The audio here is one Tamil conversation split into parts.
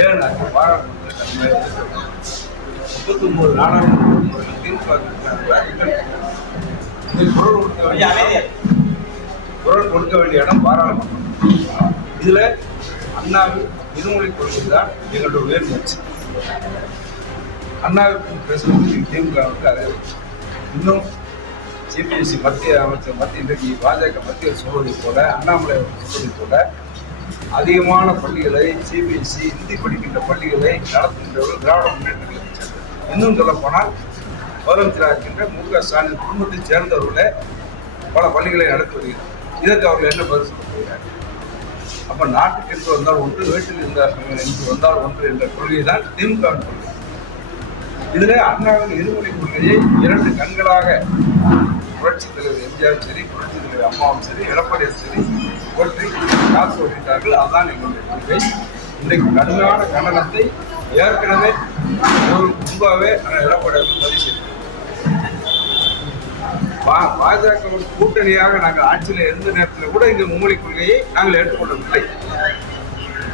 ஏன் நாங்கள் பாராளுமன்ற முப்பத்தி ஒன்பது நாடாளுமன்ற தீர்ப்பு குரல் கொடுக்க வேண்டிய குரல் கொடுக்க வேண்டிய இடம் பாராளுமன்றம் இதில் அண்ணாவின் இருமொழி கொள்கை தான் எங்களுடைய உயர்முயற்சி அண்ணாவிற்கு பேசுவதற்கு திமுகவுக்கு அது இன்னும் சிபிஎஸ்சி மத்திய அமைச்சர் மத்திய இன்றைக்கு பாஜக மத்திய சொல்வதை போல அண்ணாமலை அவர்கள் சொல்வதை போல அதிகமான பள்ளிகளை சிபிஎஸ்சி இந்தி படிக்கின்ற பள்ளிகளை நடத்துகின்றவர்கள் திராவிட முன்னேற்ற கழகம் இன்னும் சொல்லப்போனால் முதலமைச்சராக இருக்கின்ற மு க ஸ்டாலின் குடும்பத்தைச் சேர்ந்தவர்களை பல பள்ளிகளை நடத்தி வருகிறார். இதற்கு அவர்கள் என்ன பதில் சொல்ல போகிறார்கள் அப்போ நாட்டுக்கு என்று வந்தால் ஒன்று வீட்டில் இருந்தால் என்று வந்தால் ஒன்று என்ற கொள்கை தான் திமுக கொள்கை. இதில் அண்ணாவின் இருமொழி கொள்கையை இரண்டு கண்களாக புரட்சித் தலைவர் எம்ஜிஆரும் சரி புரட்சித் தலைவர் அம்மாவும் சரி எடப்பாடியும் சரி போற்றி யார் சொல்கிறார்கள் அதுதான் எங்களுடைய கொள்கை. இன்றைக்கு கடுமையான கண்டனத்தை ஏற்கனவே ஒரு முன்பாகவே எடப்பாடி பதிவு செய்தார் பா- பாஜக கூட்டணியாக நாங்கள் ஆட்சியில் இருந்த நேரத்தில் கூட இந்த மும்மொழி கொள்கையை நாங்கள் ஏற்றுக்கொள்ளவில்லை.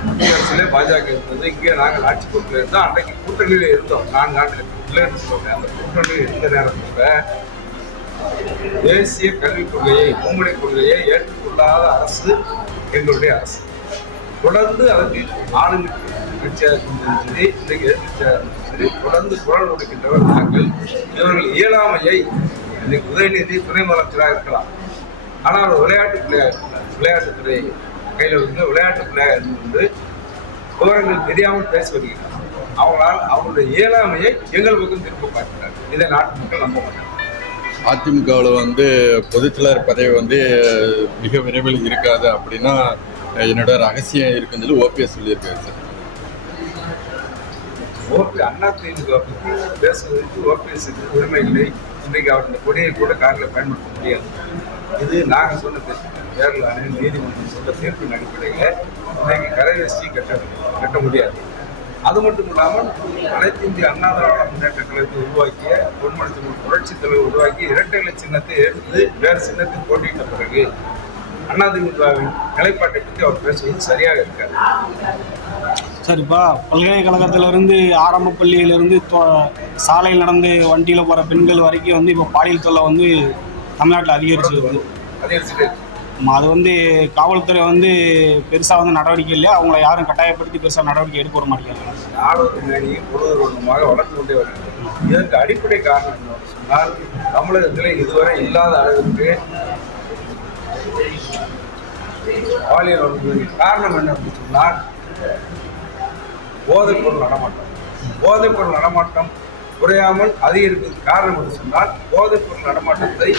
மத்திய அரசிலே பாஜக இருந்தது இங்கே நாங்கள் ஆட்சி பொறுப்பில் இருந்தோம் அன்றைக்கு கூட்டணியில் இருந்தோம். நான்கு ஆண்டுகள் இல்லைன்னு சொல்றேன் அந்த கூட்டணியில் இருந்த நேரத்தில் தேசிய கல்விக் கொள்கையை மும்மொழி கொள்கையை ஏற்றுக்கொள்ளாத அரசு எங்களுடைய அரசு. தொடர்ந்து அதற்கு ஆளுநர் சரி இன்றைக்கு சரி தொடர்ந்து குரல் கொடுக்கின்றவர் நாங்கள். இவர்கள் இயலாமையை இன்னைக்கு உதயநிதி துணை முதலமைச்சராக இருக்கலாம். ஆனால் ஒரு விளையாட்டு பிள்ளையாக விளையாட்டுத்துறை கையில் வந்து விளையாட்டு பிள்ளையாக இருந்து விவரங்கள் தெரியாமல் பேசி வருகிறார். அவங்களால் அவருடைய இயலாமையை எங்கள் பக்கம் திரும்ப பார்க்கிறார். இதை நாட்டு மக்கள் நம்ப மாட்டாங்க. அதிமுகவில் வந்து பொதுச்செயலர் பதவி வந்து மிக விரைவில் இருக்காது அப்படின்னா என்னோட ரகசியம் இருக்குன்னு சொல்லி ஓபிஎஸ் சொல்லியிருக்காரு சார். ஓபி அண்ணா திமுக பேசுவதற்கு ஓபிஎஸ்க்கு உரிமை இல்லை. இன்றைக்கு அவர் இந்த கொடியை கூட காரில் பயன்படுத்த முடியாது. இது நாங்கள் சொன்ன தீர்ப்பு கேரள அணியில் நீதிமன்றம் சொன்ன தீர்ப்பின் அடிப்படையில் இன்றைக்கு கரைவேஷ்டி கட்ட கட்ட முடியாது. அது மட்டும் இல்லாமல் அனைத்து இந்திய அண்ணா திராவிட முன்னேற்ற கழகத்தை உருவாக்கிய பொன்மனத்தில் புரட்சி தலைவர் உருவாக்கி இரட்டை இலை சின்னத்தை எடுத்து வேறு சின்னத்தில் போட்டியிட்ட பிறகு அதிமுகவின் நிலைப்பாட்டை பற்றி அவர் பேசுவது சரியாக இருக்காது. சார் இப்போ பல்கலைக்கழகத்திலிருந்து ஆரம்ப பள்ளியிலிருந்து சாலையில் நடந்து வண்டியில் போகிற பெண்கள் வரைக்கும் வந்து இப்போ பாலியல் தொல்லை வந்து தமிழ்நாட்டில் அதிகரிச்சு வருது அதிகரிச்சுட்டு அது வந்து காவல்துறை வந்து பெருசாக வந்து நடவடிக்கை இல்லை. அவங்கள யாரும் கட்டாயப்படுத்தி பெருசாக நடவடிக்கை எடுக்க வர மாட்டேங்கிறாங்க. நாடொரு மேனியும் பொழுதுமாக வளர்ந்து கொண்டே வருகிறது. இதற்கு அடிப்படை காரணம் என்னவென்று சொன்னால் தமிழகத்தில் இதுவரை இல்லாத அளவுக்கு பாலியல் வன்முறைக்கு காரணம் என்ன அப்படின்னு சொன்னால் போதைப் பொருள் நடமாட்டம். போதைப் பொருள் நடமாட்டம் குறையாமல் அதிகரிப்பதற்கு காரணம் என்று சொன்னால் போதைப் பொருள் நடமாட்டத்தை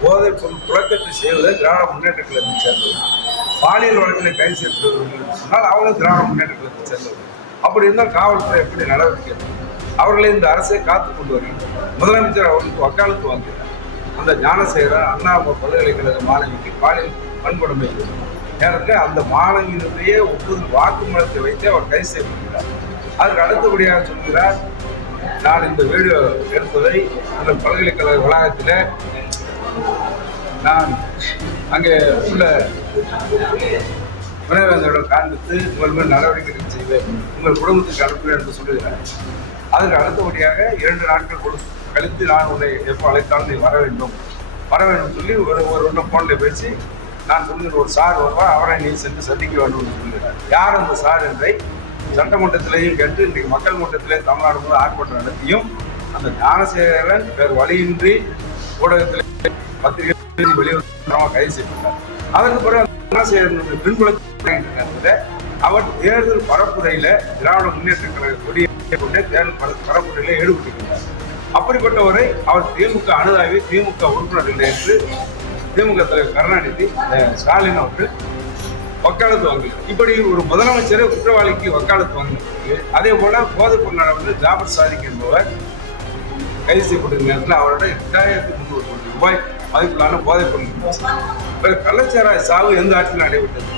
போதை பொருள் புழக்கத்தை செய்வதை திராவிட முன்னேற்ற கழகத்தை சேர்ந்தவர். பாலியல் வழக்கில் கைது செய்யப்படுவர்கள் என்று சொன்னால் அவங்களும் திராவிட முன்னேற்ற கழகத்தை சேர்ந்தவர். அப்படி இருந்தால் காவல்துறை எப்படி நடவடிக்கை அவர்களை இந்த அரசை காத்து கொண்டு வருகின்றனர் முதலமைச்சர் அவர்களுக்கு வக்காலத்து வாங்கினார் அந்த ஞானசேகரன் அண்ணா பல்கலைக்கழக மாணவிக்கு பாலியல் வன்கொடுமை நேரத்தில் அந்த மாணவியினுடைய ஒப்புதல் வாக்குமூலத்தை வைத்து அவர் கைது செய்யப்படுகிறார் அதற்கு அடுத்தபடியாக சொல்கிறார் நான் இந்த வீடியோ எடுத்ததை அந்த பல்கலைக்கழக வளாகத்தில் நான் அங்கே உள்ள துணைவேந்தரிடம் காண்பித்து உங்கள் மேல் நடவடிக்கை செய்வேன். உங்கள் குடும்பத்துக்கு அனுப்புவேன் என்று சொல்லுகிறேன் அதற்கு அடுத்தபடியாக இரண்டு நாட்கள் கொடு கழித்து நான் உன்னை எப்போ அழைத்தாலும் நீ வர வேண்டும். வர வேண்டும் சொல்லி ஒரு ஒரு ஒன்று ஃபோனில் பேசி நான் சொல்லுகிற ஒரு சார் வருவார். அவரை நீ சென்று சந்திக்க வேண்டும் என்று சொல்லுகிறார் யார் அந்த சார் என்றை சட்டமன்றத்திலேயும் கேட்டு இன்றைக்கு மக்கள் மன்றத்திலே தமிழ்நாடு முழு ஆர்ப்பாட்டம் நடத்தியும் அந்த ஞானசேகரன் வேறு வழியின்றி ஊடகத்தில் பத்திரிகை வெளியுறவு கைது செய்யப்பட்டார். அதற்கு பிறகு அந்த செய்யறது? பின்புலத்தில் அவர் தேர்தல் பரப்புரையில திராவிட முன்னேற்ற கழக கொடியை கொண்டு தேர்தல் பரப்புரையில ஈடுபட்டிருக்கிறார். அப்படிப்பட்டவரை அவர் திமுக அனுதாவி திமுக உறுப்பினர் இல்லை என்று திமுக தலைவர் கருணாநிதி ஸ்டாலின் அவர்கள் வக்காலத்து வாங்குகிறார் இப்படி ஒரு முதலமைச்சரை குற்றவாளிக்கு வக்காலத்து வாங்கினதுக்கு அதே போல போதைப் பொருளாளர் வந்து ஜாபர் சாதிக் என்பவர் கைது செய்யப்பட்ட நேரத்தில் அவரோட எட்டாயிரத்தி முந்நூறு கோடி ரூபாய் மதிப்பிலான போதைப் பொருள். கள்ளச்சாராய சாவு எந்த ஆட்சியில் நடைபெற்றது?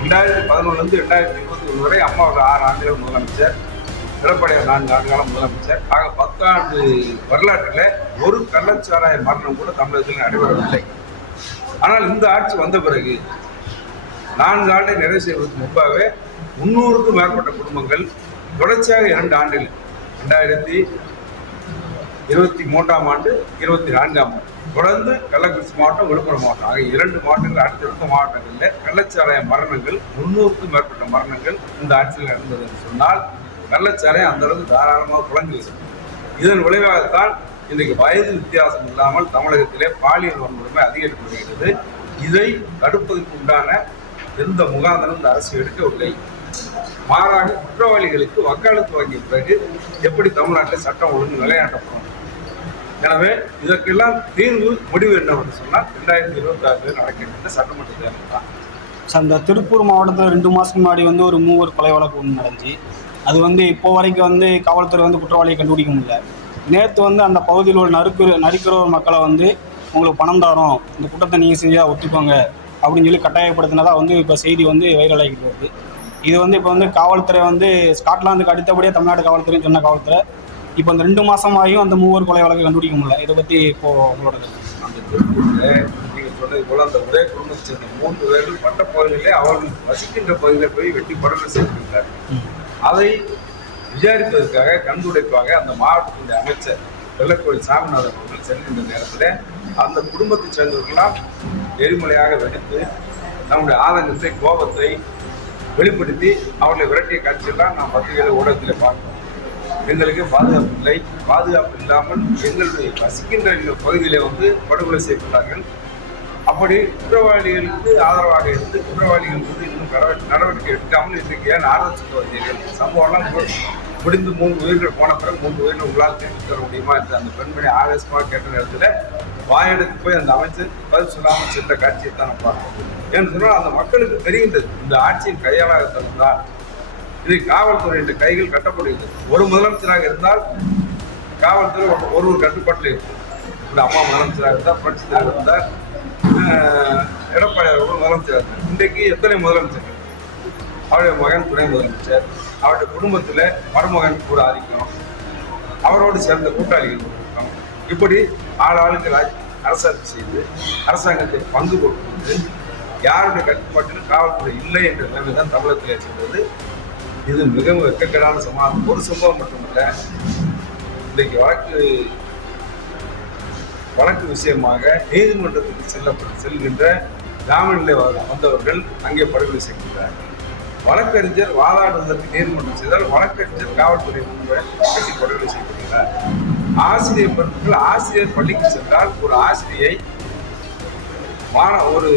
ரெண்டாயிரத்தி பதினொன்றுலேருந்து ரெண்டாயிரத்தி இருபத்தி ஒன்று வரை அம்மாவோட ஆறு ஆண்டுகள் முதலமைச்சர் எடப்பாடியார் நான்கு ஆண்டு காலம் முதலமைச்சர். ஆக பத்தாண்டு வரலாற்றில் ஒரு கள்ளச்சாராய மரணம் கூட தமிழகத்தில் நடைபெறவில்லை. ஆனால் இந்த ஆட்சி வந்த பிறகு நான்கு ஆண்டை நிறைவு செய்வதற்கு முன்பாகவே முன்னூறுக்கும் மேற்பட்ட குடும்பங்கள் தொடர்ச்சியாக இரண்டு ஆண்டுகள் ரெண்டாயிரத்தி இருபத்தி மூன்றாம் ஆண்டு இருபத்தி நான்காம் ஆண்டு. தொடர்ந்து கள்ளக்குறிச்சி மாவட்டம் விழுப்புரம் மாவட்டம். ஆகிய இரண்டு மாவட்டங்கள் அடுத்தடுத்த மாவட்டங்களில் கள்ளச்சாராய மரணங்கள் முன்னூறுக்கும் மேற்பட்ட மரணங்கள் இந்த ஆட்சியில் நடந்தது என்று சொன்னால் கள்ளச்சாராயம் அந்த அளவுக்கு தாராளமாக புழங்குகிறது இதன் விளைவாகத்தான் இன்றைக்கு வயது வித்தியாசம் இல்லாமல் தமிழகத்திலே பாலியல் வன்முறை அதிகரித்து வருகிறது இதை தடுப்பதற்கு உண்டான எந்த முகாந்திரம் இந்த அரசு எடுக்கவில்லை. மாறாக குற்றவாளிகளுக்கு வக்காலத்து வாங்கிய பிறகு எப்படி தமிழ்நாட்டில் சட்டம் ஒழுங்கு நிலைநாட்டப்படும்? எனவே இதற்கெல்லாம் தீர்வு முடிவு என்னவென்று சொன்னால் ரெண்டாயிரத்தி இருபத்தி ஆறு நடக்கின்ற சட்டமன்ற தேர்தல் தான். அந்த திருப்பூர் மாவட்டத்தில் ரெண்டு மாதத்துக்கு முன்னாடி வந்து ஒரு மூவர் கொலை வழக்கு ஒன்று நடந்துச்சு. அது வந்து இப்போ வரைக்கும் வந்து காவல்துறை வந்து குற்றவாளியை கண்டுபிடிக்க முடியல. நேற்று வந்து அந்த பகுதியில் உள்ள நறுக்கு ஒரு மக்களை வந்து உங்களுக்கு பணம் தரோம். இந்த குற்றத்தை நீங்கள் செஞ்சால் ஒத்துக்கோங்க. அப்படின்னு சொல்லி கட்டாயப்படுத்தினதா வந்து இப்போ செய்தி வந்து வைரல் ஆகிட்டு வருது. இது வந்து இப்போ வந்து காவல்துறை வந்து ஸ்காட்லாந்துக்கு அடுத்தபடியே தமிழ்நாடு காவல்துறைன்னு சொன்ன காவல்துறை இப்போ அந்த ரெண்டு மாதமாகியும் அந்த மூவர் கொலை வழக்கு கண்டுபிடிக்க முடியல இதை பற்றி இப்போ உங்களோட கருத்து. அந்த திருப்பூரில் நீங்கள் சொன்னது போல அந்த ஒரே குடும்பத்தை சேர்ந்த மூன்று பேர்கள் பட்ட பகுதியிலே அவர்கள் வசிக்கின்ற பகுதியில் போய் வெட்டி படுகொலை செய்திருக்கிறார் அதை விசாரிப்பதற்காக கண்டுடைப்பாக அந்த மாவட்டத்தினுடைய அமைச்சர் வெள்ளக்கோயில் சாமிநாதன் அவர்கள் செல்கின்ற நேரத்தில் அந்த குடும்பத்தைச் சேர்ந்தவர்களாம் எரிமலையாக வெடித்து நம்முடைய ஆதங்கத்தை கோபத்தை வெளிப்படுத்தி அவர்களை விரட்டிய காட்சியெல்லாம் நாம் பத்திரிகையில் ஊடகத்தில் பார்க்கிறோம் எங்களுக்கு பாதுகாப்பு இல்லை. பாதுகாப்பு இல்லாமல் எங்களுடைய வசிக்கின்ற எங்கள் பகுதியிலே வந்து படுகொலை செய்யப்பட்டார்கள். அப்படி குற்றவாளிகளுக்கு ஆதரவாக இருந்து குற்றவாளிகள் வந்து இன்னும் நடவடிக்கை எடுக்காமல் இன்றைக்கு ஏன் ஆர்வம் சொல்ல வந்தீர்கள் சம்பவம்லாம் முடிந்து மூன்று உயிர்கள் போன பிறகு மூன்று உயிர்கள் உங்களால் கேட்டு தர முடியுமா என்று அந்த பெண்மணி ஆவேசமாக கேட்ட நேரத்தில் வாயெடுத்து போய் அந்த அமைச்சர் பதில் சொல்லாமல் சென்ற காட்சியை தான் பார்க்கணும் ஏன்னு சொன்னால் அந்த மக்களுக்கு தெரிகின்றது இந்த ஆட்சியின் கையாளாக தந்தால் இதை காவல்துறையின் கைகள் கட்டப்படுகிறது. ஒரு முதலமைச்சராக இருந்தால் காவல்துறை ஒரு- ஒரு கட்டுப்பாட்டில் இருக்கும். இந்த அம்மா முதலமைச்சராக இருந்தால் புரட்சி தலைவர் இருந்தார் எடப்பாடி அவர்கள் முதலமைச்சராக இருந்தார். இன்றைக்கு எத்தனை முதலமைச்சர்கள் அவருடைய மகன் துணை முதலமைச்சர் அவருடைய குடும்பத்தில் மருமகன் ஒரு ஆதிக்கம். அவரோடு சேர்ந்த கூட்டாளிகள் ஒரு இப்படி ஆறு ஆளுக்கு அரசாட்சி செய்து அரசாங்கத்தை பங்கு கொடுத்து யாருடைய கட்டுப்பாட்டிலும் காவல்துறை இல்லை என்ற நிலைமை தான் தமிழகத்தில் சென்றது இது மிகவும் வெக்கக்கடான சமாதானம் ஒரு சம்பவம் மட்டுமல்ல இன்றைக்கு வழக்கு வழக்கு விஷயமாக நீதிமன்றத்துக்கு செல்லப்பட்டு செல்கின்ற ஜாமீனிலே வ- வந்தவர்கள் அங்கே படுகொலை செய்கின்றார்கள். வழக்கறிஞர் வாதாடுவதற்கு நீதிமன்றம் செய்தால் வழக்கறிஞர் காவல்துறை முன்பு கட்டி படுகொலை செய்யப்படுகிறார் ஆசிரியர் பெருமக்கள் ஆசிரியர் பள்ளிக்கு சென்றால் ஒரு ஆசிரியை மாண ஒரு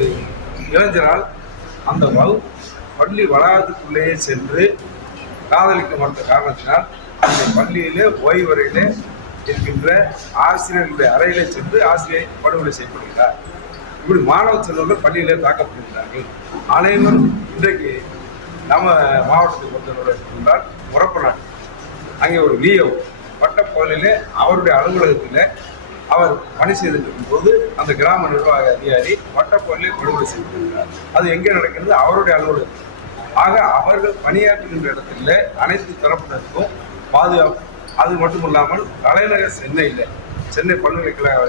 இளைஞரால் அந்த வகு பள்ளி வளாகத்துக்குள்ளேயே சென்று காதலிக்க மறுத்த காரணத்தினால் அந்த பள்ளியிலே ஓய்வறையிலே இருக்கின்ற ஆசிரியர்களுடைய அறையிலே சென்று ஆசிரியை படுகொலை செய்யப்படுகிறார். இப்படி மாணவ செல்வர்கள் பள்ளியிலே தாக்கப்படுகிறார்கள் அனைவரும் இன்றைக்கு நம்ம மாவட்டத்தை பொறுத்தவரை என்றால் முறப்பநாடு. அங்கே ஒரு விஓ பட்டப்பகுதியிலே அவருடைய அலுவலகத்தில் அவர் பணி செய்துட்டு போது அந்த கிராம நிர்வாக அதிகாரி வட்டப்பகுதியிலே படுகொலை செய்திருக்கிறார். அது எங்கே நடக்கிறது? அவருடைய அலுவலகம். ஆக அவர்கள் பணியாற்றுகின்ற இடத்துல அனைத்து தரப்பினருக்கும் பாதுகாப்பு. அது மட்டும் இல்லாமல் தலைநகர் சென்னையில் சென்னை பல்கலைக்கழக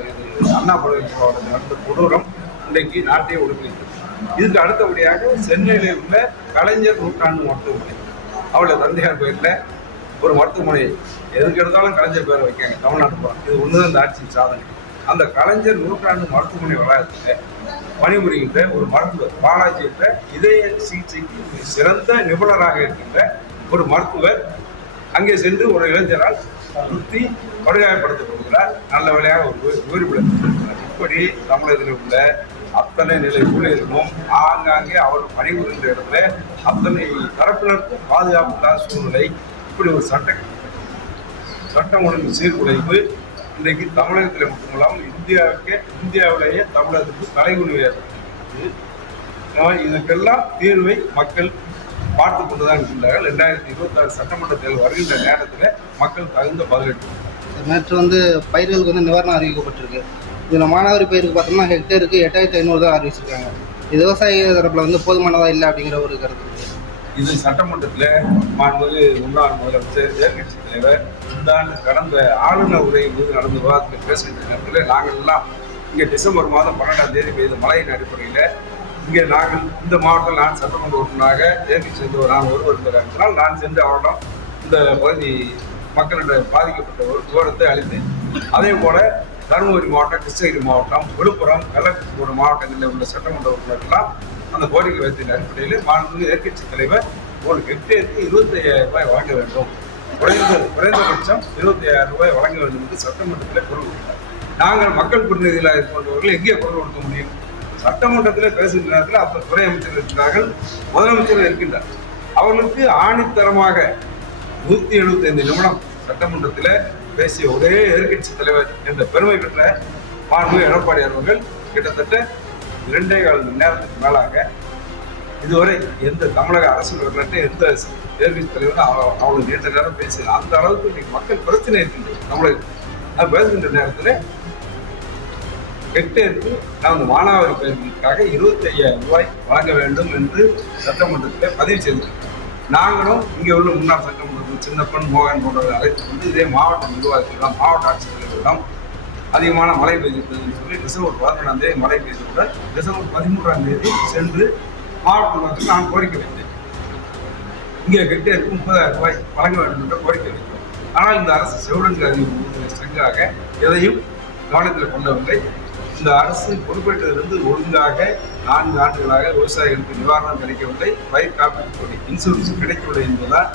அண்ணா பல்கலைக்கழகத்தில் நடந்த கொடூரம் இன்றைக்கு நாட்டையே ஒடுக்கிறது இதுக்கு அடுத்தபடியாக சென்னையில் உள்ள கலைஞர் நூற்றாண்டு மருத்துவமனை. அவளை தந்தையார் பேரில் ஒரு மருத்துவமனை எதுக்கு எடுத்தாலும் கலைஞர் பேரை வைக்காங்க. தமிழ்நாட்டு பூரா. இது ஒன்று இந்த ஆட்சியின் சாதனை. அந்த கலைஞர் நூற்றாண்டு மருத்துவமனை வளாகத்தில் பணிபுரிகின்ற ஒரு மருத்துவர் பாலாஜி என்ற இதய சிகிச்சைக்கு சிறந்த நிபுணராக இருக்கின்ற ஒரு மருத்துவர் அங்கே சென்று ஒரு இளைஞரால் சுற்றி படுகாயப்படுத்தப்படுகிறார் நல்ல வேலையாக ஒரு உயிர் இப்படி தமிழகத்தில் உள்ள அத்தனை நிலை ஊழியர்களும் ஆங்காங்கே அவர் பணிபுரிகின்ற இடத்துல அத்தனை தரப்பினருக்கும் பாதுகாப்பு இல்லாத சூழ்நிலை இப்படி ஒரு சட்ட. சட்டம் ஒழுங்கு சீர்குலைவு. இன்றைக்கு தமிழகத்தில் மட்டுமல்லாமல் இந்தியாவுக்கே இந்தியாவிலேயே தமிழகத்துக்கு தலைகுனியாக ஏற்பட்டிருக்கு இதற்கெல்லாம் தீர்வை மக்கள் பார்த்து கொண்டுதான் இருக்கின்றார்கள். ரெண்டாயிரத்தி இருபத்தாறு சட்டமன்ற தேர்தல் வருகின்ற நேரத்தில் மக்கள் தகுந்த பதிலளிக்கும் நேற்று வந்து பயிர்களுக்கு வந்து நிவாரணம் அறிவிக்கப்பட்டிருக்கு. இதில் மானாவாரி பயிருக்கு பார்த்தோம்னா ஹெக்டேருக்கு எட்டாயிரத்தி ஐநூறு தான் அறிவிச்சிருக்காங்க இது விவசாய தரப்பில் வந்து போதுமானதாக இல்லை அப்படிங்கிற ஒரு கருத்து. இது சட்டமன்றத்தில் மாண்புமிகு முன்னாள் முதலமைச்சர் எதிர்கட்சி தலைவர் இந்த ஆண்டு கடந்த ஆளுநர் உரை போது நடந்த விவாதத்தில் பேசுகின்ற நேரத்தில் நாங்கள் எல்லாம் இங்கே டிசம்பர் மாதம் பன்னெண்டாம் தேதி பெய்த மழையின் அடிப்படையில் இங்கே நாங்கள் இந்த மாவட்டத்தில் நான் சட்டமன்ற உறுப்பினராக ஏற்கை சேர்ந்தவர் நான் ஒருவர் இருந்தால் நான் சென்ற அவரிடம் இந்த பகுதி மக்களிடம் பாதிக்கப்பட்ட ஒரு விவரத்தை அளித்தேன். அதே போல தருமபுரி மாவட்டம் கிருஷ்ணகிரி மாவட்டம் விழுப்புரம் கள்ளக்குறிச்சி மாவட்டங்களில் உள்ள சட்டமன்ற உறுப்பினர்கள்லாம் அந்த கோரிக்கை வைத்தின் அடிப்படையில் மாண்புமிகு எதிர்க்கட்சி தலைவர் ஒரு ஹெக்டேருக்கு இருபத்தி ஐயாயிரம் ரூபாய் வழங்க வேண்டும். குறைந்த குறைந்தபட்சம் இருபத்தி ஐயாயிரம் ரூபாய் வழங்க வேண்டும் என்று சட்டமன்றத்தில் குரல் கொடுத்தார். நாங்கள் மக்கள் பிரதிநிதிகளாக இருக்கின்றவர்கள் எங்கே குரல் கொடுக்க முடியும்? சட்டமன்றத்தில் பேசுகின்ற நேரத்தில் அப்ப துறை அமைச்சர் இருக்கிறார்கள் முதலமைச்சர் இருக்கின்றார் அவர்களுக்கு ஆணித்தரமாக நூத்தி எழுபத்தி ஐந்து நிமிடம் சட்டமன்றத்தில் பேசிய ஒரே எதிர்கட்சி தலைவர் என்ற பெருமை பெற்ற மாண்பு எடப்பாடி அவர்கள் கிட்டத்தட்ட இரண்டே கால் மணி நேரத்துக்கு மேலாக இதுவரை எந்த தமிழக அரசு வரலாற்று எந்த எதிர்கட்சி தலைவரும் அவ- அவங்களுக்கு நீண்ட நேரம் பேசல அந்த அளவுக்கு இன்னைக்கு மக்கள் பிரச்சனை இருக்கின்றது தமிழக அது பேசுகின்ற நேரத்தில் ஹெக்டேருக்கு நான் அந்த மானாவாரி பயிர்களுக்காக இருபத்தி ஐயாயிரம் ரூபாய் வழங்க வேண்டும் என்று சட்டமன்றத்தில் பதிவு செய்திருக்கிறேன் நாங்களும் இங்கே உள்ள முன்னாள் சட்டமன்ற சின்னப்பன் மோகன் போன்றவர்கள் அழைத்து கொண்டு இதே மாவட்ட நிர்வாகத்திடம் மாவட்ட ஆட்சித்தலைவர்களிடம் அதிகமான மழை பெய்திருந்ததுன்னு சொல்லி டிசம்பர் பதினொன்றாம் தேதி மழை பெய்தவுடன் டிசம்பர் பதிமூன்றாம் தேதி சென்று மாவட்ட நிர்வாகத்தில் நான் கோரிக்கை வைத்தேன். இங்கே ஹெக்டேருக்கு முப்பதாயிரம் ரூபாய் வழங்க வேண்டும் என்ற கோரிக்கை வைத்தோம் ஆனால் இந்த அரசு செவிடன் அதிகம் செங்காக எதையும் கவனத்தில் கொள்ளவில்லை. இந்த அரசு பொறுப்பேற்றதிலிருந்து ஒழுங்காக நான்கு ஆண்டுகளாக விவசாயிகளுக்கு நிவாரணம் கிடைக்கவில்லை பயிர் காப்பீட்டு தொகை இன்சூரன்ஸ் கிடைக்கவில்லை என்பதால்